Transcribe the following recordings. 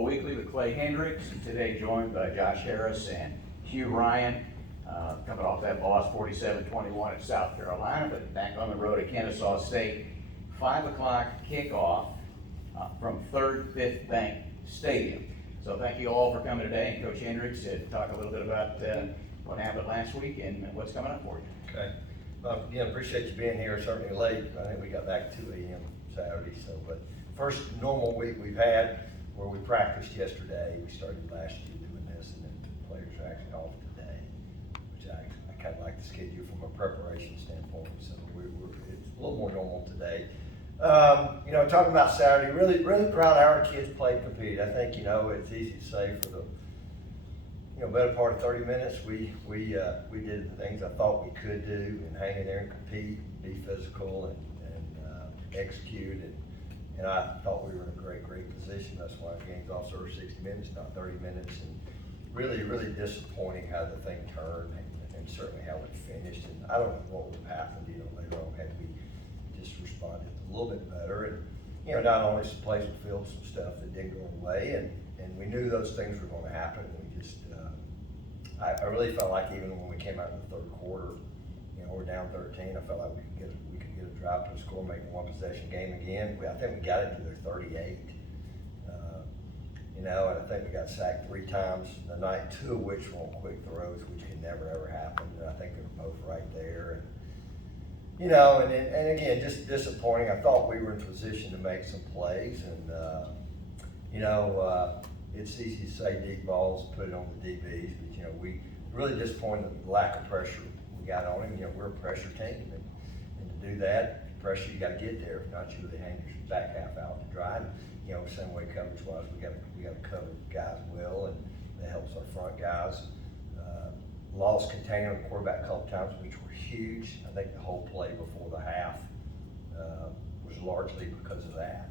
Football Weekly with Clay Hendricks, today joined by Josh Harris and Hugh Ryan, coming off that loss 47-21 at South Carolina, but back on the road at Kennesaw State. 5 o'clock kickoff from 3rd Fifth Bank Stadium. So thank you all for coming today, and Coach Hendricks to talk a little bit about what happened last week and what's coming up for you. Okay. Again, appreciate you being here. Certainly late. I think we got back 2 a.m. Saturday. So, but first normal week we've had where we practiced yesterday. We started last year doing this, and then the players are actually off today, which I kind of like the schedule from a preparation standpoint. So it's a little more normal today. Talking about Saturday, really proud of how our kids played and competed. I think, it's easy to say for the, better part of 30 minutes, we did the things I thought we could do and hang in there and compete, be physical and execute. And I thought we were in a great position. That's why the game's off sort of 60 minutes, not 30 minutes. And really disappointing how the thing turned and certainly how it finished. And I don't know what would have happened, later on had we just responded a little bit better. And, not only some plays on the field, some stuff that didn't go away, and we knew those things were going to happen. We just, I really felt like even when we came out in the third quarter, we're down 13. I felt like we could get a drive to a score, make a 1-possession game again. I think we got it to their 38. And I think we got sacked 3 times the night, 2 of which were on quick throws, which can never ever happen. And I think they were both right there. And again, just disappointing. I thought we were in position to make some plays, and it's easy to say deep balls, put it on the DBs, but we really disappointed in the lack of pressure we got on him. We're a pressure team, and to do that, pressure you got to get there. If not, you really hang your back half out to dry. Same way coverage wise, we got to cover guys well, and that helps our front guys. Lost container on the quarterback a couple times, which were huge. I think the whole play before the half was largely because of that.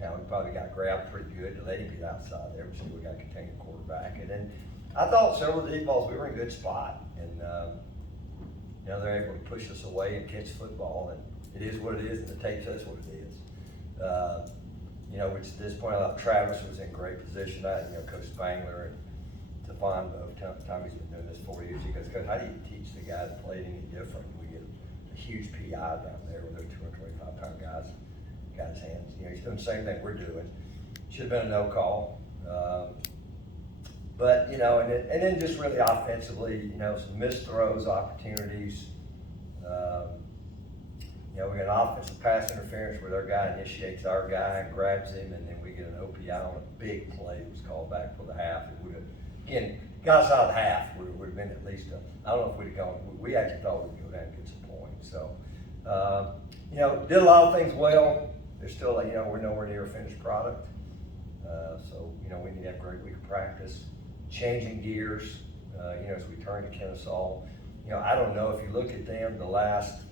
Now we probably got grabbed pretty good to let him get outside there, so we got to contain the quarterback. And then I thought several deep balls, we were in a good spot, and they're able to push us away and catch football, and it is what it is, and the tape says what it is. Which at this point, I thought Travis was in great position. Coach Spangler and Stephon, Tommy's been doing this 4 years. He goes, Coach, how do you teach the guy that played any different? We get a huge PI down there with those 225-pound guys, got his hands. He's doing the same thing we're doing. Should have been a no call. But, and then just really offensively, some missed throws, opportunities. We get an offensive pass interference where their guy initiates our guy and grabs him, and then we get an OPI on a big play that was called back for the half. It would have, again, got us out of the half. Would have been at least I don't know if we'd have gone. We actually thought we'd go down and get some points. So, did a lot of things well. There's still, we're nowhere near a finished product. So, we need to have a great week of practice. Changing gears, as we turn to Kennesaw. I don't know if you look at them the last,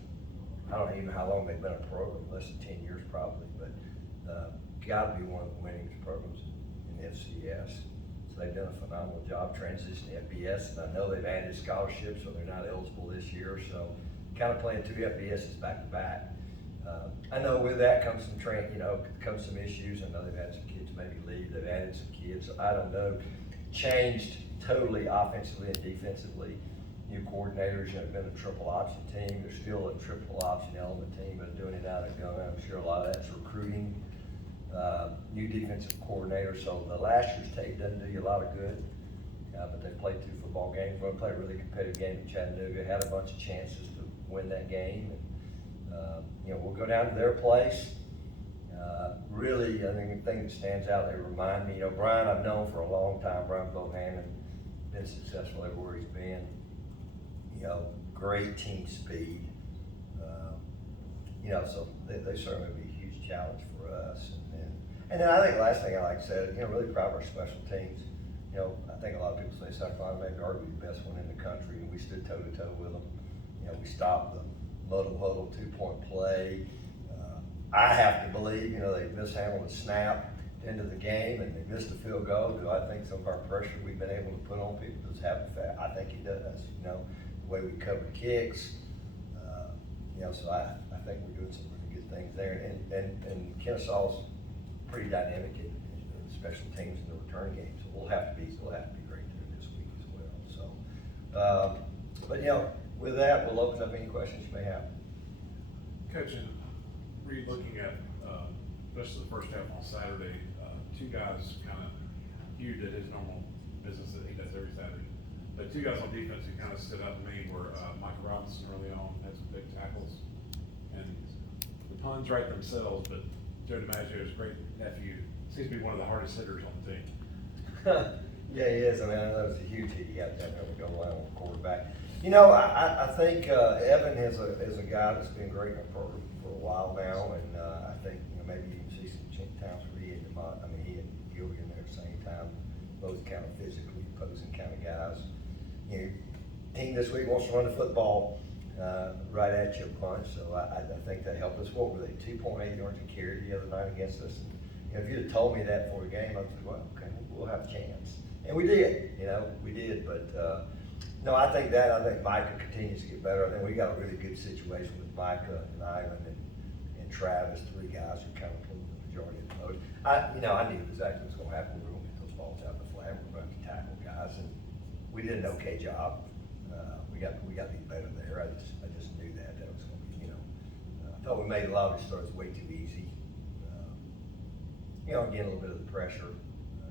I don't even know how long they've been a program, less than 10 years probably, but got to be one of the winningest programs in the FCS. So they've done a phenomenal job transitioning to FBS, and I know they've added scholarships, so they're not eligible this year. So kind of playing 2 FBSs back to back. I know with that comes some comes some issues. I know they've had some kids maybe leave. They've added some kids. So I don't know. Changed totally offensively and defensively. New coordinators, been a triple option team. There's still a triple option element team, but doing it out of gun. I'm sure a lot of that's recruiting. New defensive coordinator. So the last year's tape doesn't do you a lot of good. But they played 2 football games. We're going to play a really competitive game in Chattanooga. Had a bunch of chances to win that game. And, we'll go down to their place. Really, I think the thing that stands out, they remind me, Brian I've known for a long time, Brian Bohannon, been successful everywhere he's been. Great team speed. So they certainly be a huge challenge for us. And then I think the last thing I like to say, really proud of our special teams. I think a lot of people say South Carolina maybe arguably the best one in the country, and we stood toe-to-toe with them. We stopped the huddle 2-point play. I have to believe, they mishandled a snap into the game, and they missed a field goal. Do I think some of our pressure we've been able to put on people does have effect? I think it does. The way we cover kicks. So I think we're doing some really good things there. And Kennesaw's pretty dynamic in special teams in the return game. So we'll have to be great there this week as well. So, but with that, we'll open up any questions you may have. Coach, and re-looking at, especially the first half on Saturday, two guys kind of, Hugh did his normal business that he does every Saturday. But two guys on defense who kind of stood out to me were Michael Robinson early on, had some big tackles. And the puns write themselves, but Joe DiMaggio's great nephew seems to be one of the hardest hitters on the team. Yeah, he is. I mean, I know it's a huge hit he got down there with goal line on the quarterback. I think Evan is a guy that's been great in the program for a while now, and I think maybe you can see some times where he and Gilby in there at the same time, both kind of physically opposing kind of guys. Team this week wants to run the football right at you a bunch, so I think that helped us. What were they, 2.8 yards a carry the other night against us? And if you'd have told me that before the game, I'd say, well, okay, we'll have a chance. And we did, we did, but no, I think Micah continues to get better. I think we got a really good situation with Micah and Ivan and Travis, three guys who kind of pulled the majority of the load. I knew exactly what was going to happen. We were going to get those balls out of the flat. We were going to tackle guys, and we did an okay job. We got to be better there. I just knew that was going to be, I thought we made a lot of these throws way too easy. Again, a little bit of the pressure.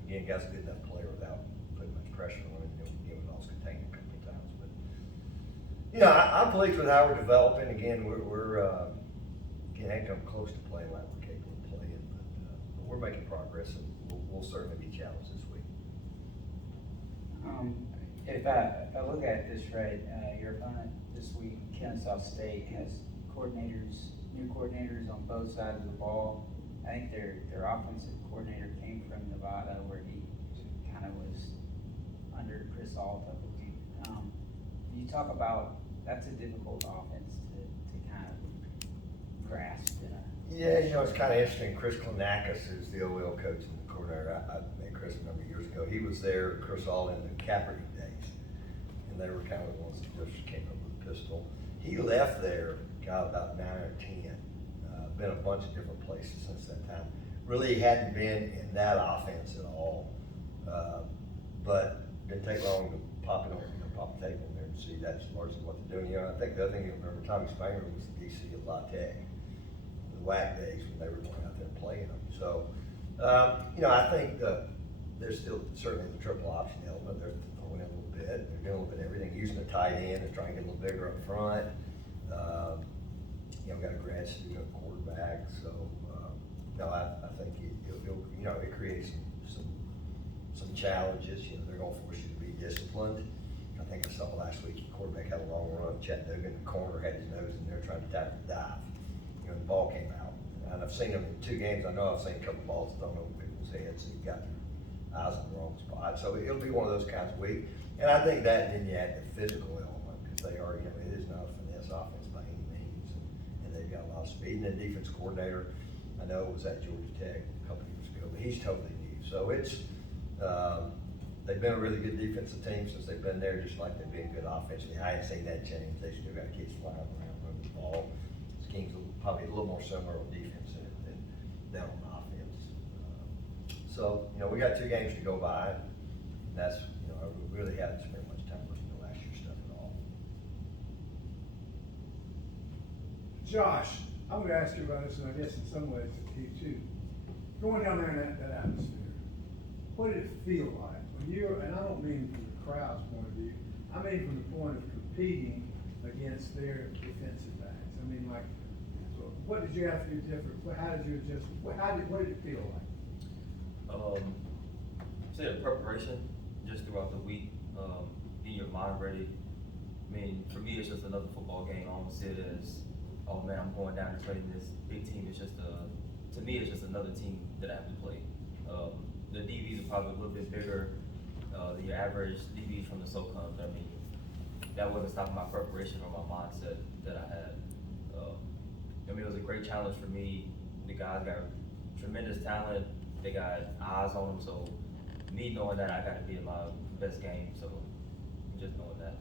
Again, guys a good enough player without putting much pressure on him. We lost containment a couple of times, but I'm pleased with how we're developing. Again, we're ain't come close to playing like we're capable of playing, but we're making progress, and we'll certainly be challenged this week. If I look at this right, your opponent this week, Kennesaw State, has new coordinators on both sides of the ball. I think their offensive coordinator came from Nevada, where he kind of was under Chris Ault, I believe. You talk about that's a difficult offense to kind of grasp. It's kind of interesting. Chris Klinakis, who's the OL coach and the coordinator, I met Chris a number of years ago. He was there, Chris Ault, in the Kaepernick days, and they were kind of the ones that just came up with the pistol. He left there, got about 9 or 10. Been a bunch of different places since that time. Really hadn't been in that offense at all, but didn't take long to pop the table in there and see that's largely what they're doing. I think the other thing you remember, Tommy Spanger was the DC of La Tech, the WAC days when they were going out there and playing them. So, I think there's still certainly the triple option element. They're throwing in a little bit. They're doing a little bit of everything, using the tight end. They're trying to get a little bigger up front. Got a grad student quarterback, so I think it creates some challenges. They're going to force you to be disciplined. I think I saw last week the quarterback had a long run. Chattanooga in the corner had his nose in there trying to tackle the dive. The ball came out, and I've seen him in 2 games. I know I've seen a couple balls thrown over people's heads, and he got their eyes in the wrong spot. So it'll be one of those kinds of weeks. And I think that, and then you add the physical element, because they are, it is not a finesse offense by any means. They've got a lot of speed, and the defense coordinator, I know, was at Georgia Tech a couple of years ago, but he's totally new. So they've been a really good defensive team since they've been there, just like they've been good offensively. I haven't seen that change. They still got kids flying around running the ball. Scheme's probably a little more similar on defense than on offense. So we got 2 games to go by, and that's we really haven't spent much time looking at last year's stuff at all. Josh, I would ask you about this, and I guess in some ways it's you too. Going down there in that atmosphere, what did it feel like when and I don't mean from the crowd's point of view, I mean from the point of competing against their defensive backs. I mean, what did you have to do different? How did you adjust? What did it feel like? Say the preparation just throughout the week, getting your mind ready. I mean, for me, it's just another football game. I don't see it as, oh man, I'm going down and playing this big team. It's just to me, it's just another team that I have to play. The DBs are probably a little bit bigger than your average DB from the SoCons. I mean, that wasn't stopping my preparation or my mindset that I had. It was a great challenge for me. The guys got tremendous talent. They got eyes on them. So me knowing that, I got to be in my best game. So just knowing that.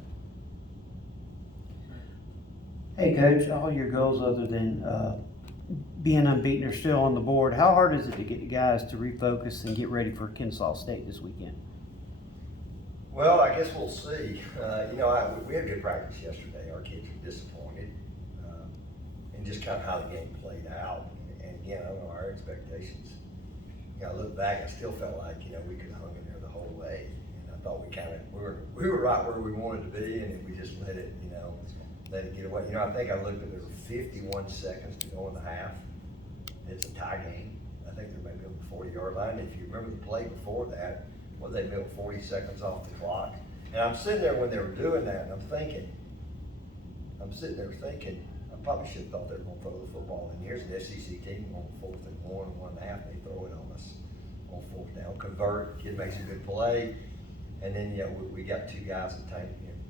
Hey, Coach, all your goals other than being unbeaten, are still on the board. How hard is it to get the guys to refocus and get ready for Kennesaw State this weekend? Well, I guess we'll see. We had good practice yesterday. Our kids were disappointed, and just kind of how the game played out. And again, I don't know, our expectations. I look back, I still felt like, we could have hung in there the whole way. And I thought we were right where we wanted to be, and then we just let it get away. I think I looked at, there were 51 seconds to go in the half. It's a tie game. I think they're maybe on the 40-yard line. If you remember the play before that, they built 40 seconds off the clock. And I'm sitting there when they were doing that, and I'm sitting there thinking, I probably should have thought they were going to throw the football. And here's an SEC team on 4th and 1, 1.5, and they throw it on us on 4th down. Convert, kid makes a good play. And then, we got two guys that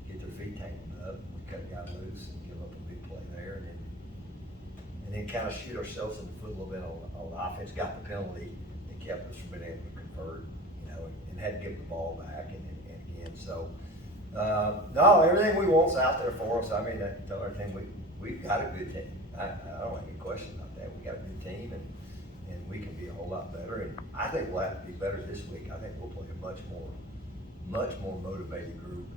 get their feet tangled up. We cut a guy loose and give up a big play there. And then kind of shoot ourselves in the foot a little bit on offense. Got the penalty that kept us from being able to convert, and had to give the ball back and again. So, no, everything we want's out there for us. I mean, tell our team we've got a good team. I don't have any question about that. We got a good team, and we can be a whole lot better. And I think we'll have to be better this week. I think we'll play a much more motivated group,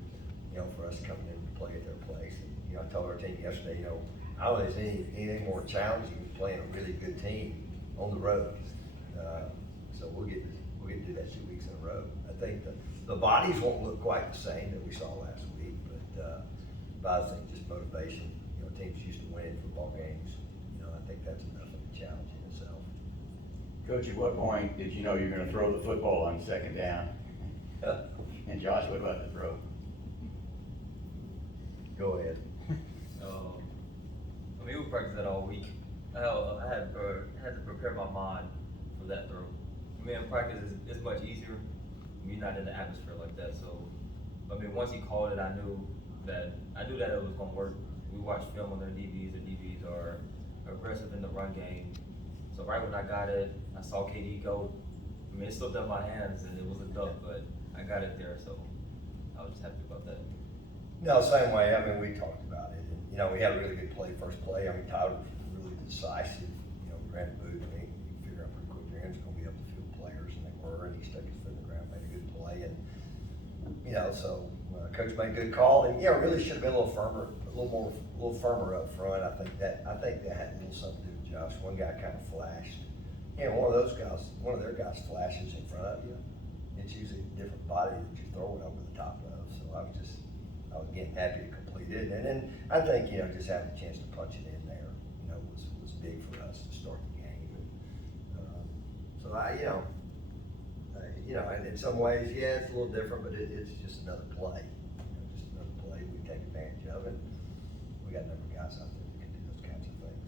for us coming in to play at their place. And, I told our team yesterday, I don't think there's anything more challenging than playing a really good team on the road. So we'll get to do that 2 weeks in a row. I think the bodies won't look quite the same that we saw last week, but I think just motivation. Teams used to win football games. I think that's enough of a challenge in itself. Coach, at what point did you know you were going to throw the football on 2nd down? And Josh, what about the throw? Go ahead. We practiced that all week. I had to prepare my mind for that throw. Practice is much easier when you're not in the atmosphere like that. So, once he called it, I knew that it was going to work. We watched film on their DBs. Their DBs are aggressive in the run game. So right when I got it, I saw KD go. It slipped out my hands and it was a duck, but I got it there. So I was just happy about that. No, same way. We talked about it. And, we had a really good play, first play. Tyler was really decisive. We ran the boot. You figure out pretty quick their ends going to be up the field players, and they were. And he stuck his foot in the ground, made a good play. And, so coach made a good call. And, really should have been a little firmer, a little firmer up front. I think that had a little something to do with Josh. One guy kind of flashed. One of their guys flashes in front of you. It's usually a different body that you throw it over the top of. So I was getting happy to complete it. And then I think, just having a chance to punch it in there, was big for us to start the game. And, so and in some ways, it's a little different, but it's just another play. Just another play we take advantage of it. We got a number of guys out there that can do those kinds of things.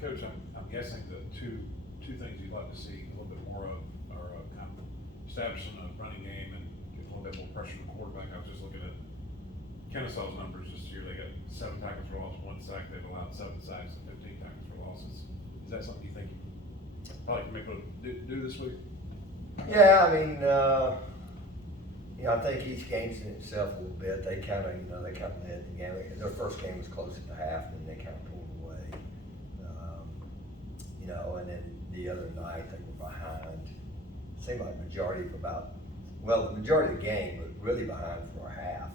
Coach, I'm guessing the two things you'd like to see a little bit more of are kind of establishing a running game and getting a little bit more pressure on the quarterback. I was just looking at Kennesaw's numbers this year. They got 7 tackles for loss, 1 sack. They've allowed 7 sacks and 15 tackles for losses. Is that something you think you probably can make able to do this week? Yeah, I think each game's in itself a little bit. They kind of led the game. Their first game was close at the half, and they kind of pulled away. And then the other night they were behind. It seemed like the majority of the game, but really behind for a half,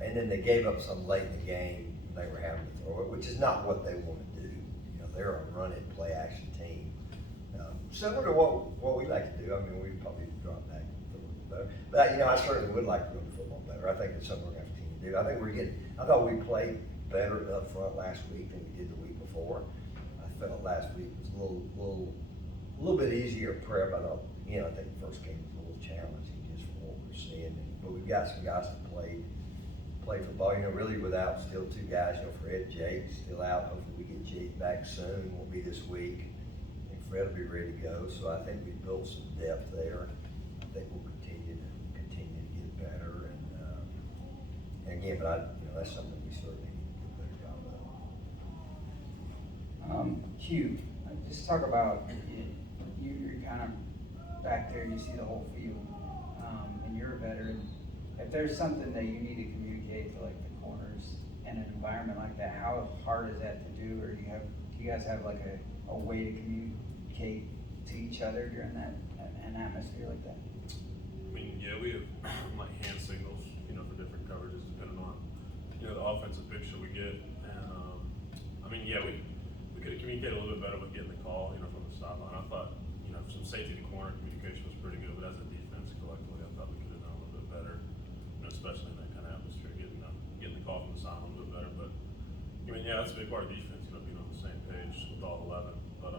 and then they gave up some late in the game. They were having to throw it, which is not what they want to do. They're a run and play action team. Similar to what we like to do. We probably drop back and throw it better. But I certainly would like to run the football better. I think it's something we're going to continue to do. I thought we played better up front last week than we did the week before. I felt last week was a little bit easier prep. I think the first game was a little challenging just from what we're seeing. But we've got some guys that play football. Really without still 2 guys. Fred, Jake still out. Hopefully we get Jake back soon. Won't be this week. Fred will be ready to go, so I think we've built some depth there. I think we'll continue to get better, and again, but that's something we certainly need to do a better job of. Hugh, just talk about you're kind of back there. You see the whole field, and you're a veteran. If there's something that you need to communicate to the corners in an environment like that, how hard is that to do, or do you guys have like a way to communicate to each other during an atmosphere like that? I mean, yeah, we have like hand signals, for different coverages depending on, the offensive picture we get. And, I mean, yeah, we could have communicated a little bit better with getting the call, from the sideline. I thought, some safety to corner communication was pretty good, but as a defense collectively, I thought we could have done a little bit better, especially in that kind of atmosphere, getting the call from the sideline a little bit better. But, I mean, yeah, that's a big part of defense, being on the same page with all 11. But,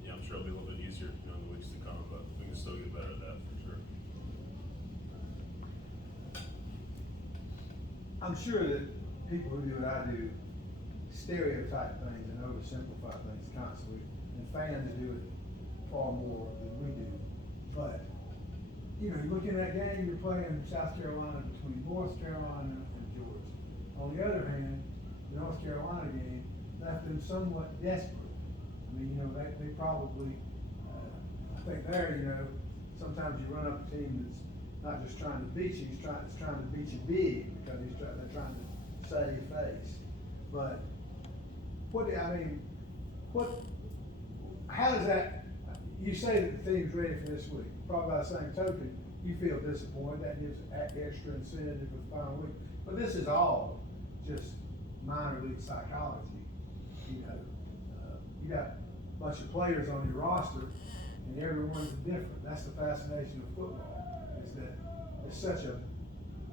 yeah, I'm sure it'll be a little bit easier, in the weeks to come, but we can still get better at that for sure. I'm sure that people who do what I do stereotype things and oversimplify things constantly, and fans do it far more than we do. But, you look in that game, you're playing South Carolina between North Carolina and Georgia. On the other hand, the North Carolina game left them somewhat desperate. I mean, they probably, I think there, sometimes you run up a team that's not just trying to beat you, it's trying to beat you big, because they're trying to save face. But how does that, you say that the team's ready for this week, probably by the same token, you feel disappointed, that gives extra incentive for the final week. But this is all just minor league psychology, you got a bunch of players on your roster, and everyone's different. That's the fascination of football, is that it's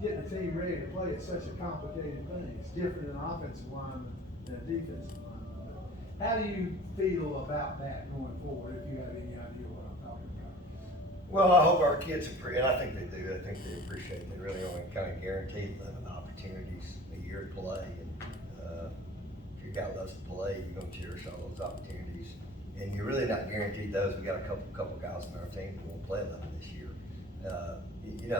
getting a team ready to play, it's such a complicated thing. It's different in an offensive lineman than a defensive lineman. How do you feel about that going forward, if you have any idea what I'm talking about? Well, I hope our kids and I think they do, I think they appreciate it. They really only kind of guarantee 11 opportunities a year to play, and if your guy loves to play, you're gonna cherish all those opportunities. And you're really not guaranteed those. We got a couple guys on our team who won't play 11 this year.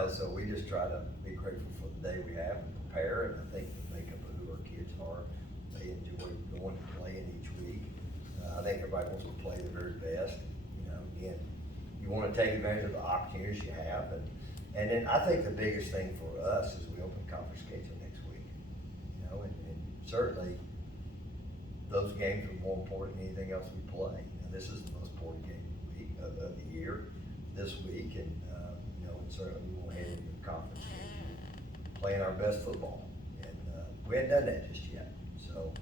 So we just try to be grateful for the day we have and prepare, and I think the makeup of who our kids are, they enjoy going and playing each week. I think everybody wants to play their very best. Again, you want to take advantage of the opportunities you have, and then I think the biggest thing for us is we open conference schedule next week. And certainly those games are more important than anything else we play. This is the most important game of the year this week, and certainly we won't head into the conference playing our best football, and we haven't done that just yet. So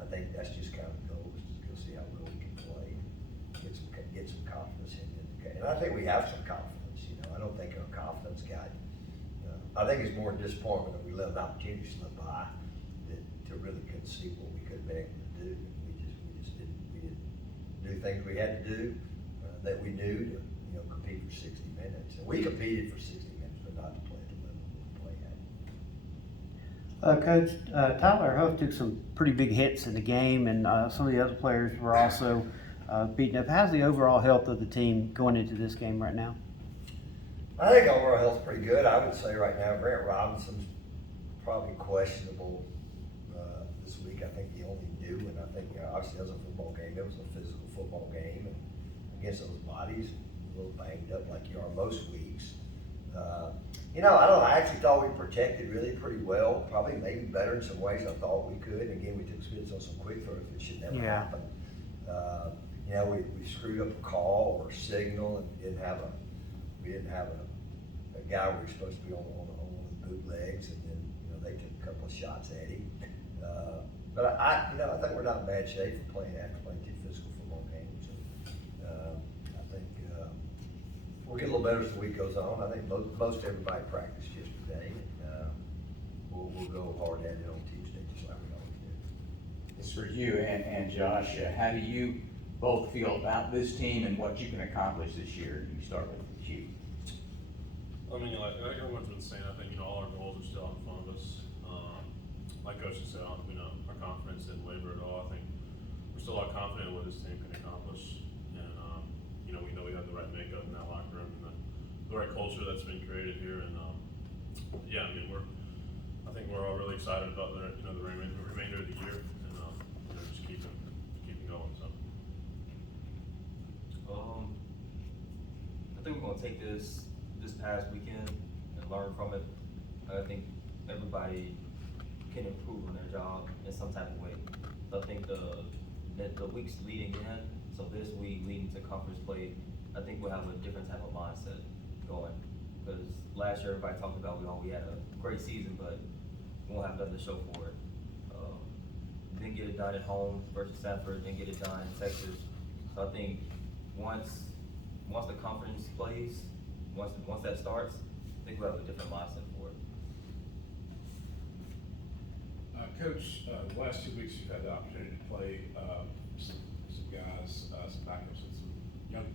I think that's just kind of the goal, is to go see how well we can play, get some confidence in it. And I think we have some confidence. I don't think our confidence got. I think it's more disappointment that we let an opportunity slip by to really couldn't see what we could have been able to do. We just didn't. We didn't do things we had to do that we knew to compete for 60 minutes. And we competed for 60 minutes, but not to play at the level we play at. Coach, Tyler Huff took some pretty big hits in the game, and some of the other players were also beaten up. How's the overall health of the team going into this game right now? I think overall health's pretty good. I would say right now Grant Robinson's probably questionable this week. I think he only knew, and I think obviously it was a football game. It was a physical football game, and against those bodies, a little banged up like you are most weeks. I don't know. I actually thought we protected really pretty well. Probably maybe better in some ways I thought we could. Again, we took spits on some quick throws that should never happen. We screwed up a call or a signal, and we didn't have a guy we were supposed to be on one of the bootlegs, and then they took a couple of shots at him. But I think we're not in bad shape for playing two physical football games. I think we'll get a little better as the week goes on. I think most everybody practiced yesterday, and we'll go hard at it on Tuesday, just like we always do. It's for you and Josh. How do you both feel about this team and what you can accomplish this year? You start with you. I mean, like everyone's been saying, I think, all our goals are still in front of us. Like Coach has said, our confidence didn't waver at all. I think we're still all confident in what this team can accomplish. And, we know we have the right makeup in that locker room, and the right culture that's been created here. And, I think we're all really excited about the remainder of the year, and, just keeping going, so. I think we're gonna take this past weekend and learn from it. I think everybody can improve on their job in some type of way. So I think the weeks leading in, so this week leading to conference play, I think we'll have a different type of mindset going. Because last year, everybody talked about we had a great season, but we won't have nothing to show for it. Didn't get it done at home versus Sanford, didn't get it done in Texas. So I think once the conference plays, once that starts, I think we'll have a different mindset for it. Coach, the last 2 weeks, you've had the opportunity to play some guys, some backups, and some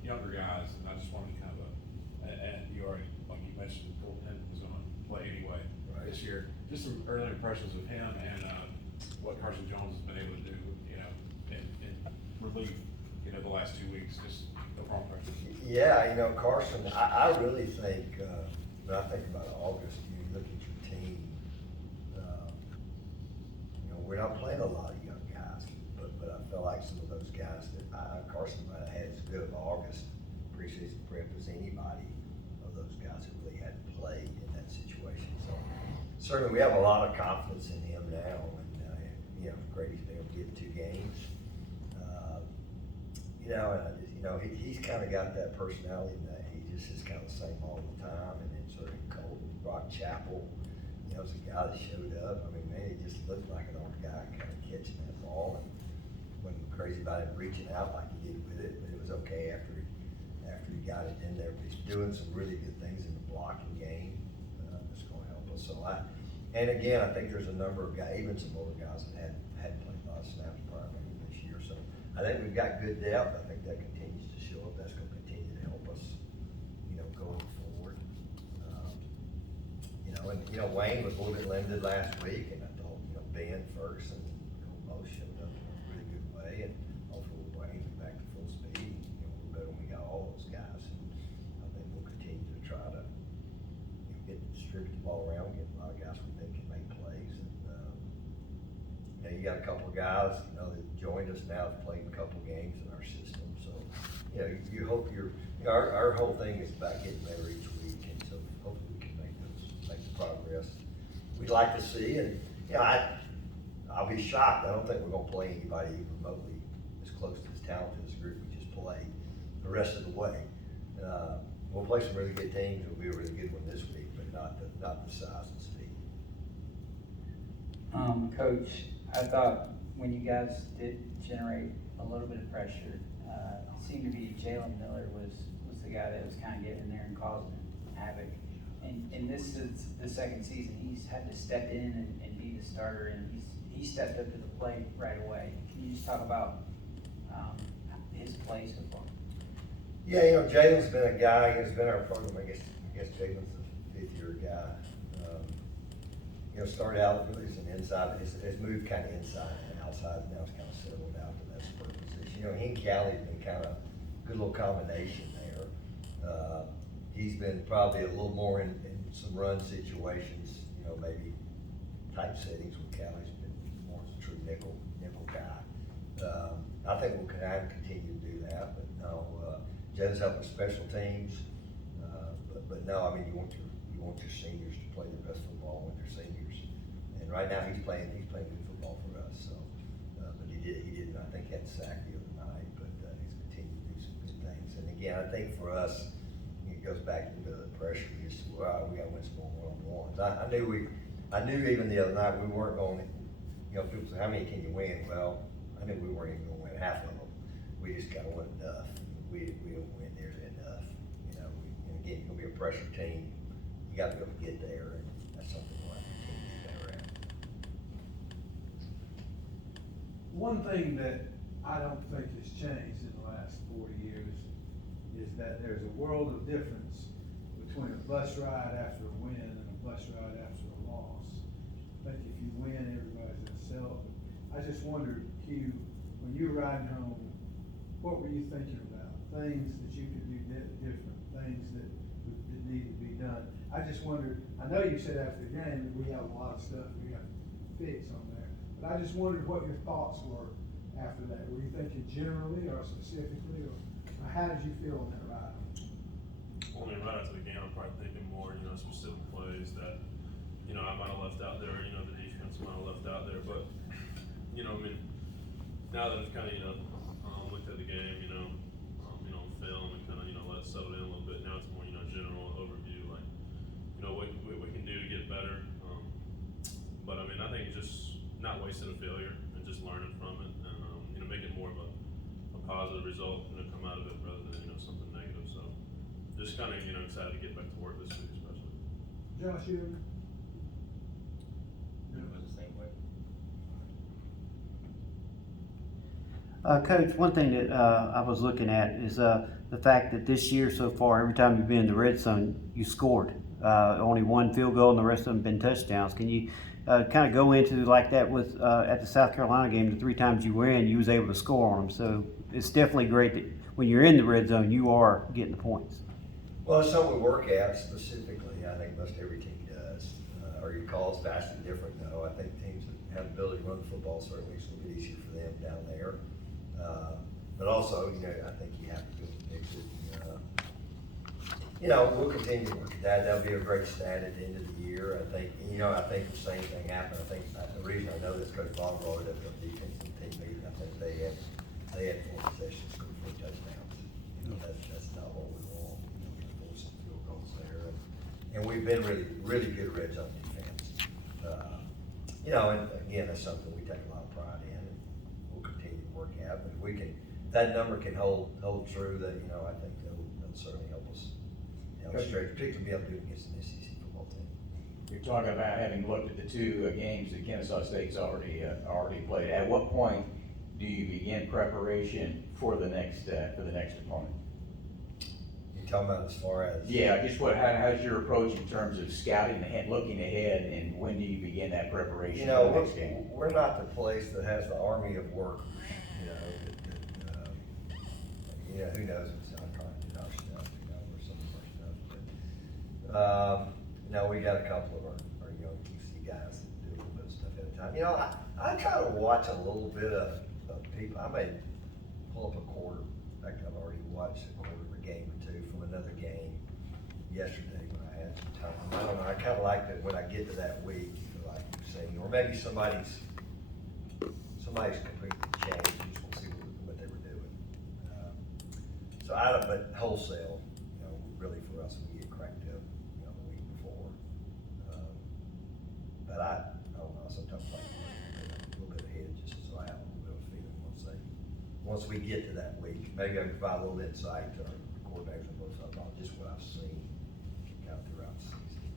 younger guys, and I just wanted to kind of, and you already, like you mentioned, Colton was going to play anyway this year. Just some early impressions of him and what Carson Jones has been able to do, in relief, the last 2 weeks, just overall impressions. Yeah, Carson, I really think, when I think about August, you look at your team, we're not playing a lot of young guys, but I feel like some of those guys that Carson might have had as good of August preseason prep as anybody of those guys who really hadn't played in that situation. So certainly we have a lot of confidence in him now, and Grady's been able to get 2 games. And I just, he's kind of got that personality that he just is kind of the same all the time. And then sort of Colt, Rock Chapel, was a guy that showed up. I mean, man, he just looked like an old guy kind of catching that ball, and wasn't crazy about him reaching out like he did with it, but it was okay after he got it in there. But he's doing some really good things in the blocking game. That's going to help us. So and again, I think there's a number of guys, even some older guys that hadn't played a lot of snaps prior maybe this year. So I think we've got good depth. I think that continues to show up. That's going to continue to help us, going forward. And Wayne was a little bit limited last week, and I thought, Ben, Ferguson, both showed up in a really good way, and hopefully Wayne will be back to full speed. We're better when we got all those guys, and I think we'll continue to try to distribute the ball around, get a lot of guys we think can make plays. And you got a couple of guys, that joined us now, have played a couple of games in our system, so you hope our whole thing is about getting better each week, and so hopefully we can make the progress we'd like to see. And I'll be shocked. I don't think we're gonna play anybody even remotely as close to as talented as the group we just played the rest of the way. We'll play some really good teams. It'll be a really good one this week, but not the size and speed. Coach, I thought when you guys did generate a little bit of pressure, it seemed to be Jalen Miller was the guy that was kind of getting in there and causing havoc. And this is the second season he's had to step in and be the starter, and he stepped up to the plate right away. Can you just talk about his play so far? Yeah, Jalen's been a guy who's been our program. I guess Jalen's a 5th-year guy. Started out really as an inside, has moved kind of inside and outside, now it's kind of settled out to that spur position. He and Callie's been kind of a good little combination there. He's been probably a little more in some run situations, maybe type settings where Callie's been more as a true nickel guy. I think we'll kind of continue to do that, but no, Jen's helping special teams. But no, I mean, you want your seniors to play their best football when they're seniors. And right now he's playing good football for us. So, but he didn't. I think had sacked the other night, but he's continued to do some good things. And again, I think for us, it goes back to the pressure. We got to win some more one-on-ones. I knew even the other night we weren't going. People say, how many can you win? Well, I knew we weren't even going to win half of them. We just got to win enough. We don't win nearly enough. And again, you're going to be a pressure team. You got to be able to get there, and that's something we'll have to continue to get better at. One thing that I don't think has changed in the last 4 years is that there's a world of difference between a bus ride after a win and a bus ride after a loss. I think if you win, everybody's gonna celebrate. I just wondered, Hugh, when you were riding home, what were you thinking about? Things that you could do different, things that needed to be done. I just wondered, I know you said after the game that we have a lot of stuff we have to fix on there, but I just wondered what your thoughts were after that. Were you thinking generally or specifically, or how did you feel on that ride? Well, right after the game, I'm probably thinking more, specific plays that, I might have left out there, the defense some I left out there, but, you know, I mean, now that I've kind of, you know, looked at the game, film and kind of, let it settle in a little bit, now it's more, general overview, like, what we can do to get better. But I mean, I think it's just not wasting a failure and just learning from it and, make it more of a positive result, come out of it rather than, something negative. So just kind of, excited to get back to work this week, especially. Josh, you? It was the same way. Coach, one thing that I was looking at is the fact that this year so far, every time you've been in the red zone, you scored. Only one field goal and the rest of them been touchdowns. Can you kind of go into like that with at the South Carolina game, the 3 times you were in, you was able to score on them. So it's definitely great that when you're in the red zone, you are getting the points. Well, it's something we work at specifically. I think most every team does. Are your calls vastly different? No, I think teams that have the ability to run the football certainly it's a little bit easier for them down there. But also, I think you have to be able to mix it. We'll continue to work at that. That'll be a great stat at the end of the year. I think the same thing happened. I think the reason I know this, Coach Vaughn brought it up at the defensive team meeting. I think they had 4 possessions, scored 4 touchdowns. That's not what we want. We force some field goals there, and we've been really good red zone defense. And again, that's something we take a lot of pride in, and we'll continue to work at. But if we can, if that number can hold true, that I think that'll certainly help us. Straight, particularly be able to do it against an SEC football team. You're talking about having looked at the 2 games that Kennesaw State's already played. At what point do you begin preparation for the next opponent? You talking about as far as? Yeah, just how's your approach in terms of scouting ahead, looking ahead, and when do you begin that preparation for the next game? We're not the place that has the army of workers. Who knows what's on trying to do our stuff, or some of our stuff. But we got a couple of our young UC guys that do a little bit of stuff at a time. I try to watch a little bit of people. I may pull up a quarter. In fact, I've already watched a quarter of a game or 2 from another game yesterday when I had some time. I don't know. I kind of like that when I get to that week, like you've seen, or maybe somebody's completely changed. You just want to see what they were doing. But wholesale, really for us, we get cracked up, the week before. But I don't know, sometimes like a little bit ahead, just so I have a little bit of a feeling once we get to that week. Maybe I can provide a little insight to our coordinators and both sides about just what I've seen kind of throughout the season.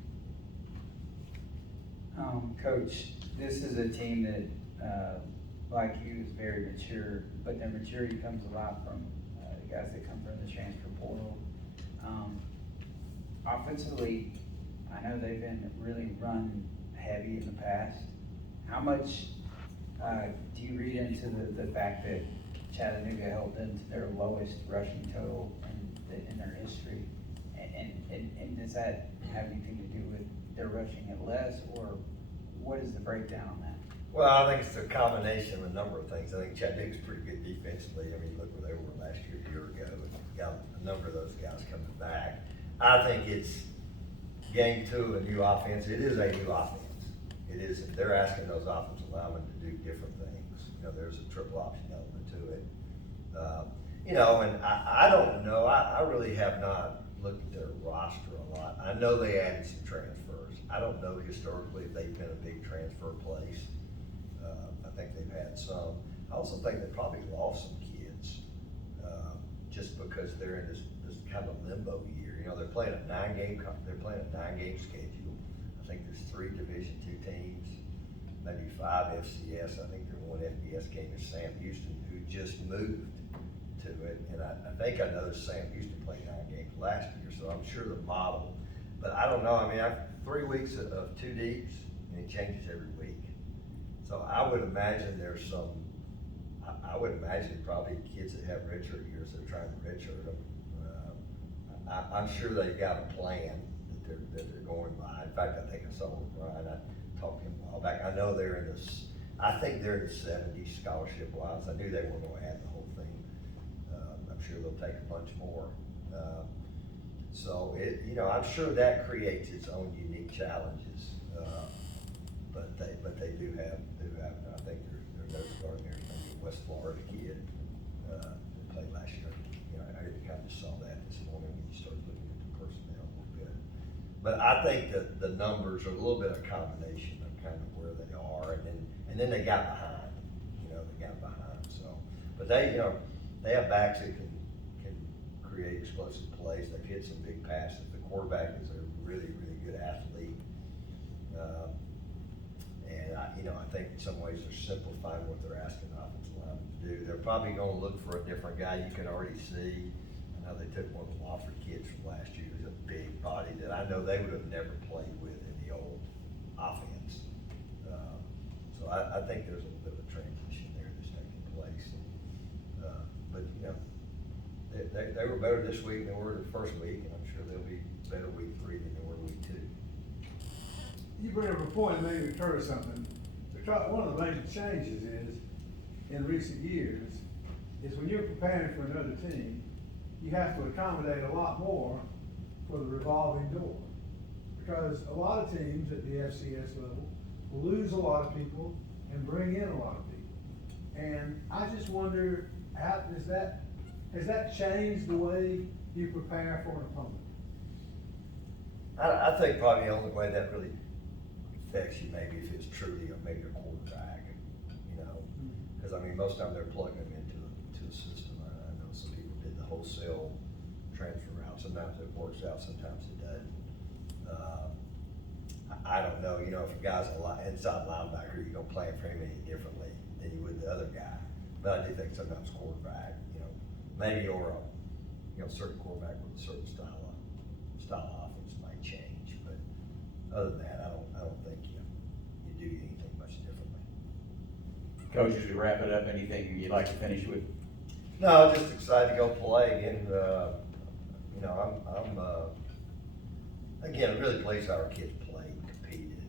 Coach, this is a team that, like you, is very mature, but their maturity comes a lot from the guys that come from the transfer portal. Offensively, I know they've been really run heavy in the past. How much do you read into the fact that Chattanooga held them to their lowest rushing total in their history? And does that have anything to do with their rushing it less, or what is the breakdown on that? Well, I think it's a combination of a number of things. I think Chattanooga's pretty good defensively. I mean, look where they were last year, a year ago, and got a number of those guys coming back. I think it's game 2, a new offense. It is a new offense. It is. They're asking those offensive linemen to do different things. There's a triple option element to it. And I don't know. I really have not looked at their roster a lot. I know they added some transfers. I don't know historically if they've been a big transfer place. I think they've had some. I also think they probably lost some kids just because they're in this kind of limbo year. They're playing a 9-game schedule. I think there's 3 Division II teams, maybe 5 FCS. I think there's 1 FBS game is Sam Houston, who just moved to it. And I think I noticed Sam Houston played 9 games last year, so I'm sure the model. But I don't know. I mean, I've 3 weeks of 2 deeps, and it changes every week. So I would imagine there's some. I would imagine probably kids that have redshirt years that are trying to redshirt them. I'm sure they've got a plan that they're going by. In fact, I think I saw with Brian. I talked to him a while back. I know they're in this. I think they're in the 70s scholarship wise. I knew they weren't going to add the whole thing. I'm sure they'll take a bunch more. So I'm sure that creates its own unique challenges. but they do have, I think their nose guard there, maybe a West Florida kid, that played last year. You know, I kind of saw that this morning when you started looking at the personnel a little bit. But I think that the numbers are a little bit of a combination of kind of where they are, and then they got behind, so. But they, you know, they have backs that can create explosive plays. They've hit some big passes. The quarterback is a really, really good athlete. And I think in some ways they're simplifying what they're asking the offensive linemen to do. They're probably gonna look for a different guy. You can already see, I know they took one of the Wofford kids from last year, who's a big body that I know they would have never played with in the old offense. So I think there's a little bit of a transition there that's taking place. But, you know, they were better this week than they were the first week, and I'm sure they'll be better week 3 than they were week 2. You bring up a point that made me occur to something. One of the major changes is, in recent years, is when you're preparing for another team, you have to accommodate a lot more for the revolving door. Because a lot of teams at the FCS level will lose a lot of people and bring in a lot of people. And I just wonder, has that changed the way you prepare for an opponent? I think probably the only way that really affects you maybe if it's truly maybe a quarterback, you know, because I mean most of the time they're plugging them into the system. I know some people did the wholesale transfer route. Sometimes it works out, sometimes it doesn't. I don't know, you know, if a guy's inside linebacker, you're gonna play him for him any differently than you would the other guy. But I do think sometimes quarterback, you know, maybe or a certain quarterback with a certain style of offense might change. But other than that, I don't think you do anything much differently. Coach, as we wrap it up, anything you'd like to finish with? No, just excited to go play again. You know, I'm again really pleased how our kids played and competed.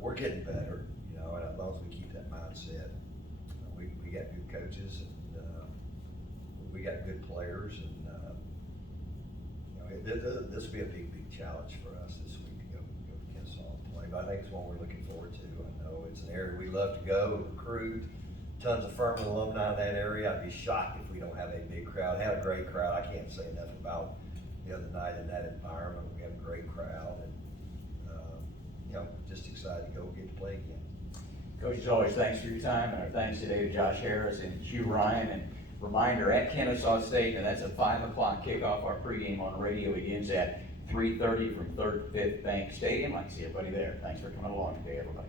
We're getting better, you know, and as long as we keep that mindset, we got good coaches and we got good players, and you know, this will be a big challenge for us this week to go to Kennesaw and play. But I think it's one we're looking forward to. I know it's an area we love to go recruit. Tons of Furman alumni in that area. I'd be shocked if we don't have a big crowd. Had a great crowd. I can't say enough about the other night in that environment. We have a great crowd, and you know, just excited to go get to play again. Coach, as always, thanks for your time, and our thanks today to Josh Harris and Hugh Ryan. And reminder, at Kennesaw State, and that's a 5 o'clock kickoff. Our pregame on radio begins at 3:30 from 3rd Fifth Bank Stadium. I see everybody there. Thanks for coming along today, everybody.